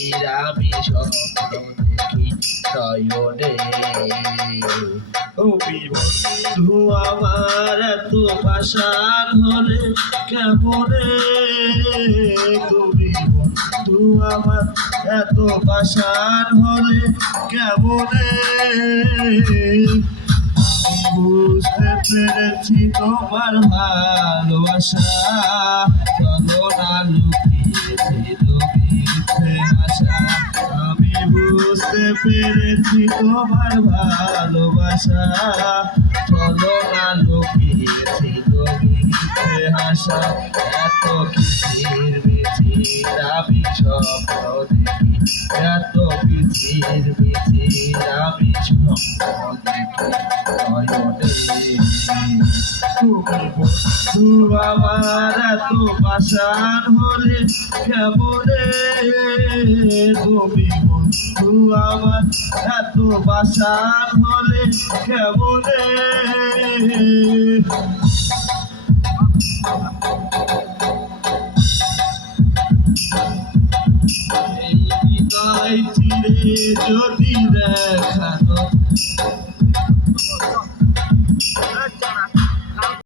পৃথিবীর আমি স্বপ্ন দেখি নয়নে। তুমি বন্ধু আমার এত পাষাণ হলে কেমনে, তুমি বন্ধু আমার এত পাষাণ হলে কেমনে। বুঝতে পেরেছি তোমার ভালোবাসা, চলো না লুকিয়েছিল মিথ্যে আশা। আমি বুঝতে পেরেছি তোমার ভালোবাসা, চলো না লুকিয়েছিল মিথ্যে আশা। এত কিসের মিছিল আমি স্বপ্ন দেখি, এত কিসের মিছিল আমি স্বপ্ন দেখি নয়নে। তুমি বন্ধু আমার এত পাষাণ হলে কেমনে, তুমি বন্ধু আমার এত পাষাণ হলে কেমনে। এই হৃদয় চিরে যদি দেখানো